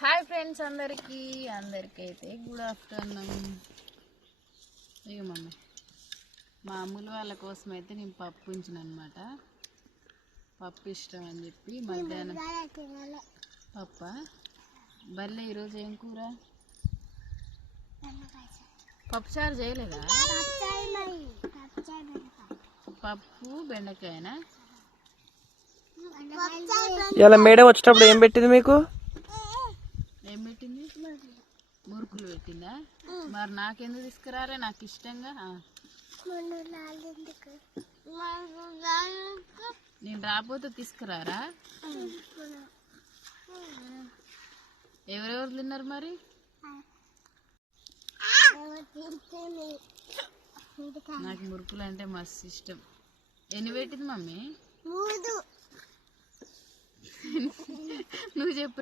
Hi friends అందరికైతే good afternoon. ఇక mummy మా అమ్ములు వాళ్ళ కోసం అయితే నేను పప్పు ఉంచిన అనమాట. పప్పు ఇష్టం అని చెప్పి మధ్యాహ్నం పప్ప బల్లే. ఈరోజు ఏం కూర? పప్పుచారు చేయలేదా? పప్పు బెండకాయనా? ఇలా మేడం వచ్చేటప్పుడు ఏం పెట్టింది మీకు? ఏం పెట్టింది? మురుకులు పెట్టిందా? మరి నాకెందుకు తీసుకురారే? నాకు ఇష్టంగా. నేను రాకపోతే తీసుకురారా? ఎవరెవరు తిన్నారు మరి? నాకు మురుకులు అంటే మస్తు ఇష్టం. ఎన్ని పెట్టింది మమ్మీ? నువ్వు చెప్పు.